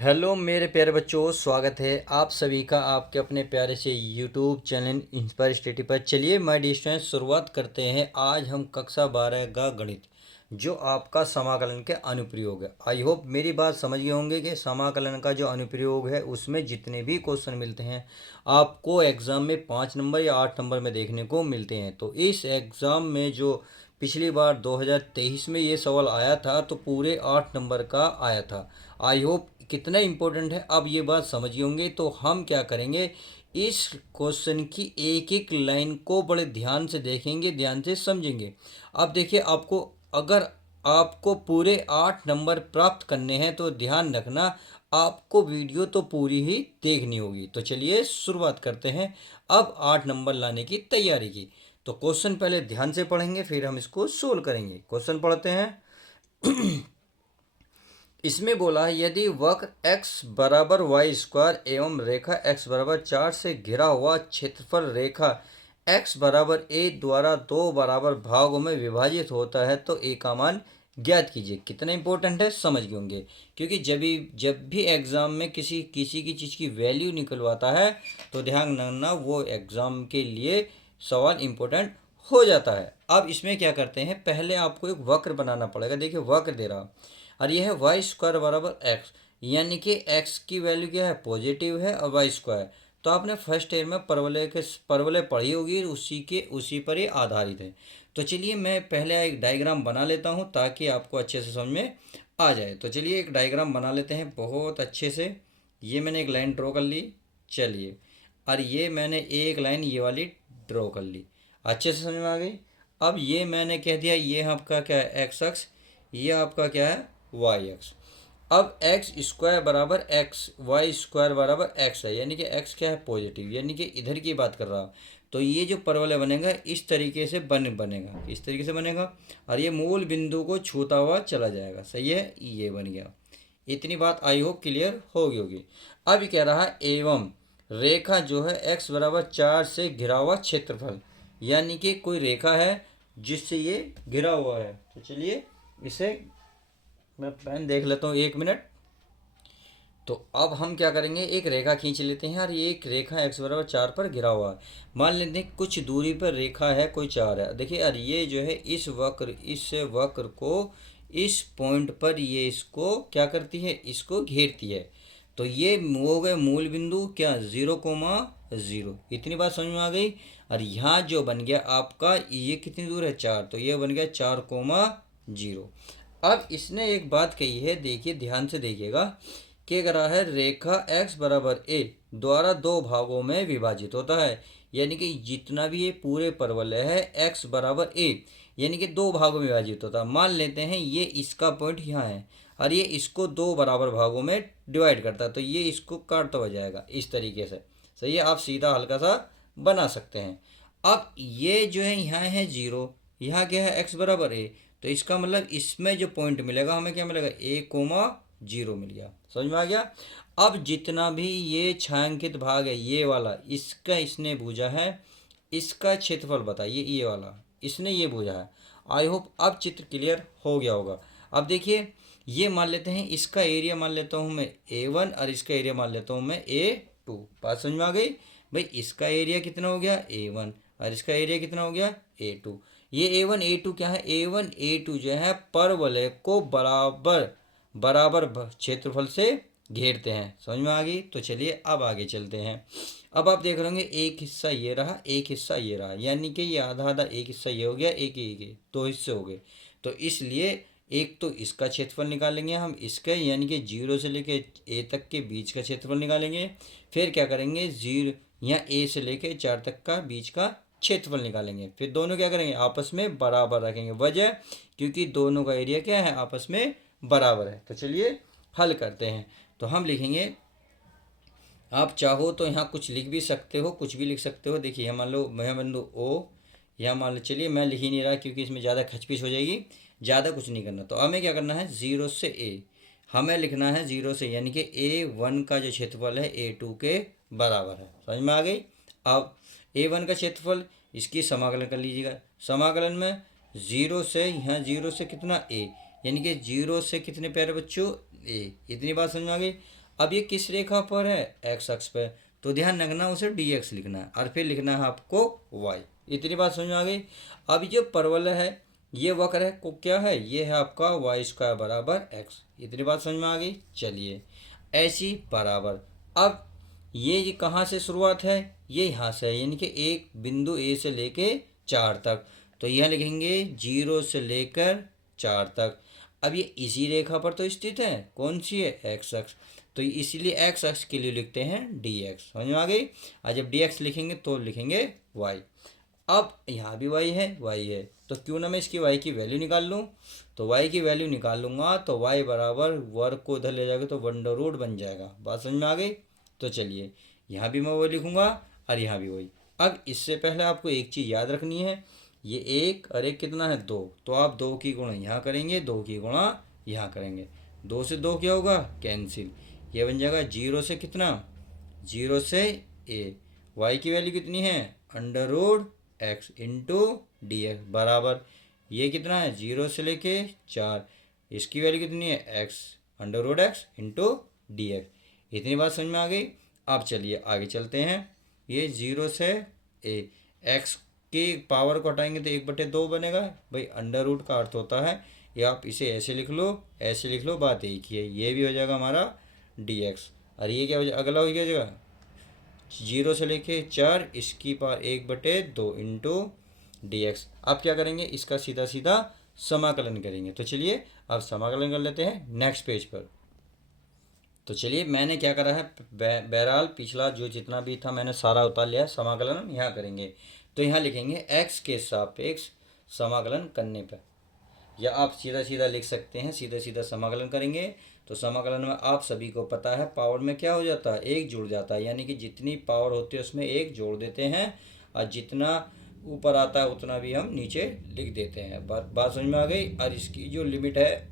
Hello मेरे प्यारे बच्चों, स्वागत है आप सभी का आपके अपने प्यारे से यूट्यूब चैनल इंस्पायर स्टडी पर। चलिए माय डियर स्टूडेंट्स, शुरुआत करते हैं। आज हम कक्षा 12 का गणित जो आपका समाकलन के अनुप्रयोग है। आई होप मेरी बात समझ गए होंगे कि समाकलन का जो अनुप्रयोग है उसमें जितने भी क्वेश्चन मिलते हैं आपको एग्ज़ाम में 5 नंबर या 8 नंबर में देखने को मिलते हैं। तो इस एग्ज़ाम में जो पिछली बार 2023 में ये सवाल आया था तो पूरे 8 नंबर का आया था। आई होप कितना इम्पोर्टेंट है अब ये बात समझ होंगे। तो हम क्या करेंगे, इस क्वेश्चन की एक एक लाइन को बड़े ध्यान से देखेंगे, ध्यान से समझेंगे। अब देखिए, अगर आपको पूरे 8 नंबर प्राप्त करने हैं तो ध्यान रखना, आपको वीडियो तो पूरी ही देखनी होगी। तो चलिए शुरुआत करते हैं अब 8 नंबर लाने की तैयारी की। तो क्वेश्चन पहले ध्यान से पढ़ेंगे, फिर हम इसको सोल्व करेंगे। क्वेश्चन पढ़ते हैं। इसमें बोला है, यदि वक्र x बराबर वाई स्क्वायर एवं रेखा x बराबर 4 से घिरा हुआ क्षेत्रफल रेखा x बराबर a द्वारा दो बराबर भागों में विभाजित होता है तो a का मान ज्ञात कीजिए। कितना इंपॉर्टेंट है समझ गए होंगे, क्योंकि जब भी एग्जाम में किसी किसी की चीज़ की वैल्यू निकलवाता है तो ध्यान रखना वो एग्जाम के लिए सवाल इंपॉर्टेंट हो जाता है। अब इसमें क्या करते हैं, पहले आपको एक वक्र बनाना पड़ेगा। देखिए वक्र दे रहा और यह है वाई स्क्वायर बराबर एक्स, यानी कि एक्स की वैल्यू क्या है, पॉजिटिव है, और वाई स्क्वायर तो आपने फर्स्ट ईयर में परवलय पढ़ी होगी, उसी पर ही आधारित है। तो चलिए मैं पहले एक डायग्राम बना लेता हूँ ताकि आपको अच्छे से समझ में आ जाए। तो चलिए एक डायग्राम बना लेते हैं बहुत अच्छे से। ये मैंने एक लाइन ड्रॉ कर ली, चलिए, और ये मैंने एक लाइन ये वाली ड्रॉ कर ली, अच्छे से समझ में आ गई। अब ये मैंने कह दिया ये आपका क्या है, एक्स अक्ष, ये आपका क्या है, वाई एक्स। अब एक्स स्क्वायर बराबर एक्स, वाई स्क्वायर बराबर एक्स है, यानी कि एक्स क्या है, पॉजिटिव, यानी कि इधर की बात कर रहा। तो ये जो परवलय बनेगा इस तरीके से बनेगा, इस तरीके से बनेगा, और ये मूल बिंदु को छूता हुआ चला जाएगा। सही है, ये बन गया। इतनी बात आई होप क्लियर होगी। अब कह रहा है एवं रेखा जो है एक्स बराबर 4 से घिरा हुआ क्षेत्रफल, यानी कि कोई रेखा है जिससे ये घिरा हुआ है। तो चलिए इसे मैं पेन देख लेता हूँ, 1 मिनट। तो अब हम क्या करेंगे, एक रेखा खींच लेते हैं और ये एक रेखा x बराबर 4 पर घिरा हुआ है। मान लेते हैं कुछ दूरी पर रेखा है, कोई 4 है। देखिए यार, ये जो है इस वक्र को इस पॉइंट पर ये इसको क्या करती है, इसको घेरती है। तो ये हो गए मूल बिंदु क्या, 0,0। इतनी बात समझ में आ गई। और यहाँ जो बन गया आपका, ये कितनी दूर है, 4, तो ये बन गया 4,0। अब इसने एक बात कही है, देखिए ध्यान से देखिएगा, कि कह रहा है रेखा x बराबर a द्वारा दो भागों में विभाजित होता है, यानी कि जितना भी ये पूरे परवलय है x बराबर a, यानी कि दो भागों में विभाजित होता है। मान लेते हैं ये इसका पॉइंट यहाँ है और ये इसको दो बराबर भागों में डिवाइड करता है, तो ये इसको काटता हो जाएगा इस तरीके से। सही है, आप सीधा हल्का सा बना सकते हैं। अब ये जो है यहाँ है 0, यहाँ क्या है x बराबर a, तो इसका मतलब इसमें जो पॉइंट मिलेगा हमें क्या मिलेगा, 1,0 मिल गया। समझ में आ गया। अब जितना भी ये छायांकित भाग है ये वाला, इसका इसने बूझा है, इसका क्षेत्रफल बताइए, ये वाला इसने ये बूझा है। आई होप अब चित्र क्लियर हो गया होगा। अब देखिए ये मान लेते हैं, इसका एरिया मान लेता हूँ मैं A1 और इसका एरिया मान लेता हूँ मैं A2। बात समझ में आ गई भाई। इसका एरिया कितना हो गया, A1, और इसका एरिया कितना हो गया, A2। ये A1 A2 क्या है, A1 A2 जो है परवलय को बराबर बराबर क्षेत्रफल से घेरते हैं। समझ में आ गई। तो चलिए अब आगे चलते हैं। अब आप देख रहे होंगे एक हिस्सा ये रहा, एक हिस्सा ये रहा, यानी कि ये आधा आधा, एक हिस्सा ये हो गया, एक दो हिस्से हो गए। तो इसलिए एक तो इसका क्षेत्रफल निकालेंगे हम, इसका यानी कि 0 से लेके a तक के बीच का क्षेत्रफल निकालेंगे। फिर क्या करेंगे, 0 यहाँ a से लेके 4 तक का बीच का क्षेत्रफल निकालेंगे। फिर दोनों क्या करेंगे, आपस में बराबर रखेंगे। वजह क्योंकि दोनों का एरिया क्या है, आपस में बराबर है। तो चलिए हल करते हैं। तो हम लिखेंगे, आप चाहो तो यहाँ कुछ लिख भी सकते हो, कुछ भी लिख सकते हो। देखिए यहाँ मान लो, मैं बिंदु ओ, यहाँ मान लो, चलिए मैं लिख ही नहीं रहा क्योंकि इसमें ज़्यादा खचपिच हो जाएगी, ज़्यादा कुछ नहीं करना। तो हमें क्या करना है, 0 से a हमें लिखना है, 0 से, यानी कि A1 का जो क्षेत्रफल है A2 के बराबर है। समझ में आ गई। अब A1 का क्षेत्रफल, इसकी समाकलन कर लीजिएगा। समाकलन में 0 से, यहाँ 0 से कितना a, यानी कि 0 से कितने प्यारे बच्चों, a। इतनी बात समझ में आ गई। अब ये किस रेखा पर है, एक्स अक्ष पर, तो ध्यान रखना उसे डी एक्स लिखना है और फिर लिखना है आपको वाई। इतनी बात समझ में आ गई। अब जो परवलय है, ये वक्र है को क्या है, ये है आपका वाई स्क्वायर बराबर एक्स। इतनी बात समझ में आ गई। चलिए ऐसी बराबर, अब ये कहाँ से शुरुआत है, ये यहाँ से है, यानी कि एक बिंदु ए से लेके 4 तक, तो यह लिखेंगे 0 से लेकर 4 तक। अब ये इसी रेखा पर तो स्थित है, कौन सी है, एक्स अक्ष, तो इसीलिए एक्स अक्ष के लिए लिखते हैं डी एक्स। समझ में आ गई। और जब डी एक्स लिखेंगे तो लिखेंगे वाई। अब यहाँ भी वाई है, वाई है, तो क्यों ना मैं इसकी वाई की वैल्यू निकाल लूँ। तो वाई की वैल्यू निकाल लूँगा तो वाई बराबर वर्ग को उधर ले जाएगा तो अंडर रूट बन जाएगा। बात समझ में आ गई। तो चलिए यहाँ भी मैं वही लिखूँगा और यहाँ भी वही। अब इससे पहले आपको एक चीज़ याद रखनी है, ये एक और एक कितना है, दो, तो आप दो की गुणा यहाँ करेंगे, दो की गुणा यहाँ करेंगे, दो से दो क्या होगा, कैंसिल, ये बन जाएगा 0 से कितना, 0 से ए, वाई की वैल्यू कितनी है, under root x into d x बराबर, ये कितना है 0 से लेके 4, इसकी वैल्यू कितनी है, x under root x into d x. इतनी बात समझ में आ गई। अब चलिए आगे चलते हैं। ये 0 से ए, एक्स की पावर को हटाएंगे तो 1/2 बनेगा। भाई अंडर रूट का अर्थ होता है, ये आप इसे ऐसे लिख लो, ऐसे लिख लो, बात एक ही है। ये भी हो जाएगा हमारा डी एक्स, और ये क्या हो जाएगा, अगला हो जाएगा 0 से लेके 4, इसकी पावर 1/2 इंटू डी एक्स। अब क्या करेंगे, इसका सीधा सीधा समाकलन करेंगे। तो चलिए अब समाकलन कर लेते हैं नेक्स्ट पेज पर। तो चलिए मैंने क्या करा है, बहरहाल पिछला जो जितना भी था मैंने सारा उतार लिया है। समाकलन यहाँ करेंगे तो यहाँ लिखेंगे एक्स के सापेक्ष समाकलन करने पर, या आप सीधा सीधा लिख सकते हैं, सीधा सीधा समाकलन करेंगे तो समाकलन में आप सभी को पता है पावर में क्या हो जाता है, एक जुड़ जाता है, यानी कि जितनी पावर होती है उसमें एक जोड़ देते हैं और जितना ऊपर आता है उतना भी हम नीचे लिख देते हैं। बात समझ में आ गई। और इसकी जो लिमिट है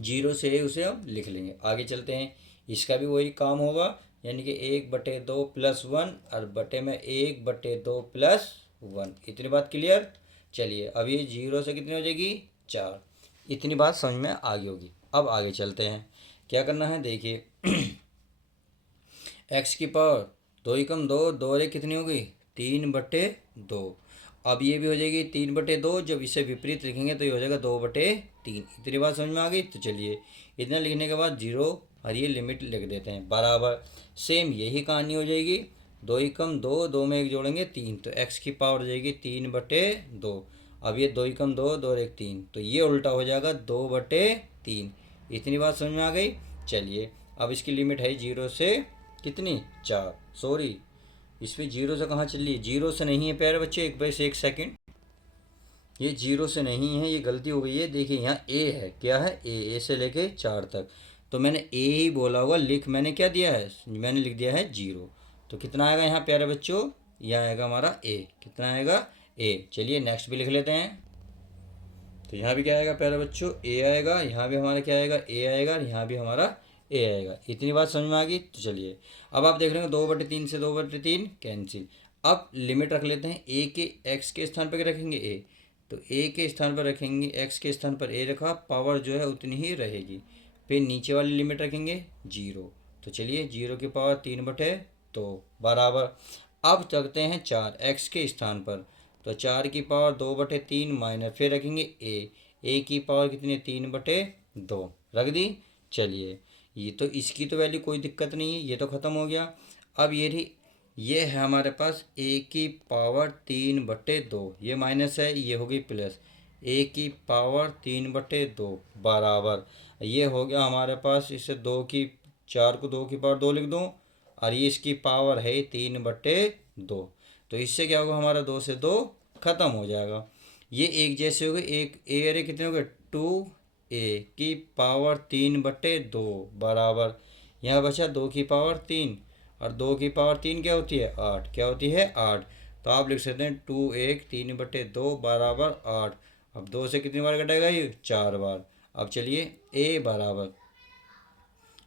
0 से उसे हम लिख लेंगे। आगे चलते हैं, इसका भी वही काम होगा, यानी कि 1/2 + 1 और बटे में 1/2 + 1। इतनी बात क्लियर। चलिए अब ये 0 से कितनी हो जाएगी, 4। इतनी बात समझ में आ गई होगी। अब आगे चलते हैं, क्या करना है देखिए एक्स की पावर 2 × 2, 2 और 1 कितनी हो गई, 3/2। अब ये भी हो जाएगी 3/2, जब इसे विपरीत लिखेंगे तो ये हो जाएगा 2/3। इतनी बात समझ में आ गई। तो चलिए इतना लिखने के बाद 0 और ये लिमिट लिख देते हैं बराबर, सेम यही कहानी हो जाएगी। 2 × 2, 2 में 1 जोड़ेंगे 3, तो एक्स की पावर हो जाएगी 3/2। अब ये 2 × 2, 2 और 1 3, तो ये उल्टा हो जाएगा 2/3। इतनी बात समझ में आ गई। चलिए अब इसकी लिमिट है 0 से कितनी, 4। सॉरी इसमें 0 से कहाँ चल रही है, 0 से नहीं है प्यारे बच्चे, एक सेकंड, ये 0 से नहीं है, ये गलती हो गई है। देखिए यहाँ ए है, क्या है, ए से लेके 4 तक, तो मैंने ए ही बोला होगा, मैंने क्या दिया है, मैंने लिख दिया है 0। तो कितना आएगा यहाँ प्यारे बच्चों, यहाँ आएगा हमारा ए, कितना आएगा, ए। चलिए नेक्स्ट भी लिख लेते हैं। तो यहाँ भी क्या आएगा प्यारे बच्चों, ए आएगा, यहाँ भी हमारा क्या आएगा, ए आएगा, और यहाँ भी हमारा ए आएगा। इतनी बात समझ में आ गई। तो चलिए अब आप देख रहे हो 2/3 से 2/3 कैंसिल। अब लिमिट रख लेते हैं, ए के एक्स के स्थान पर क्या रखेंगे, ए, तो ए के स्थान पर रखेंगे, एक्स के स्थान पर ए रखा, पावर जो है उतनी ही रहेगी। फिर नीचे वाली लिमिट रखेंगे 0, तो चलिए 0 की पावर 3/2 बराबर। अब रखते हैं 4 एक्स के स्थान पर, तो 4 की पावर 2/3 माइनस, फिर रखेंगे ए की पावर कितनी, 3/2 रख दी। चलिए ये तो इसकी तो वैल्यू कोई दिक्कत नहीं है, ये तो ख़त्म हो गया। अब ये है हमारे पास ए की पावर 3/2, ये माइनस है, ये हो गई प्लस, ए की पावर 3/2 बराबर, ये हो गया हमारे पास, इसे 4 को 2 की पावर 2 लिख दूँ, और ये इसकी पावर है 3/2, तो इससे क्या होगा, हमारा 2 से 2 ख़त्म हो जाएगा। ये एक जैसे हो गए, एक ए अरे कितने हो गए, 2a की पावर 3/2 बराबर, यहाँ बचा 2 की पावर 3, और 2 की पावर 3 क्या होती है, 8, क्या होती है, 8। तो आप लिख सकते हैं 2 3/2 बराबर 8। अब 2 से कितनी बार कटेगा, ये 4 बार। अब चलिए a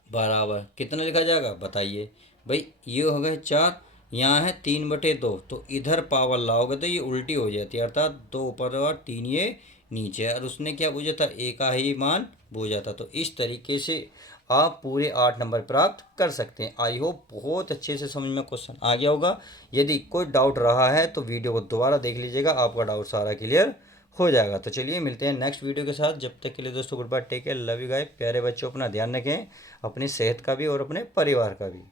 बराबर कितना लिखा जाएगा बताइए भाई, ये हो गए 4, यहाँ है 3/2, तो इधर पावर लाओगे तो ये उल्टी हो जाती है, अर्थात 2 ऊपर और 3 ये नीचे, और उसने क्या पूछा था, ए का ही मान पूछा था। तो इस तरीके से आप पूरे 8 नंबर प्राप्त कर सकते हैं। आई होप बहुत अच्छे से समझ में क्वेश्चन आ गया होगा। यदि कोई डाउट रहा है तो वीडियो को दोबारा देख लीजिएगा, आपका डाउट सारा क्लियर हो जाएगा। तो चलिए मिलते हैं नेक्स्ट वीडियो के साथ। जब तक के लिए दोस्तों goodbye, take care, love you guys. प्यारे बच्चों अपना ध्यान रखें, अपनी सेहत का भी और अपने परिवार का भी।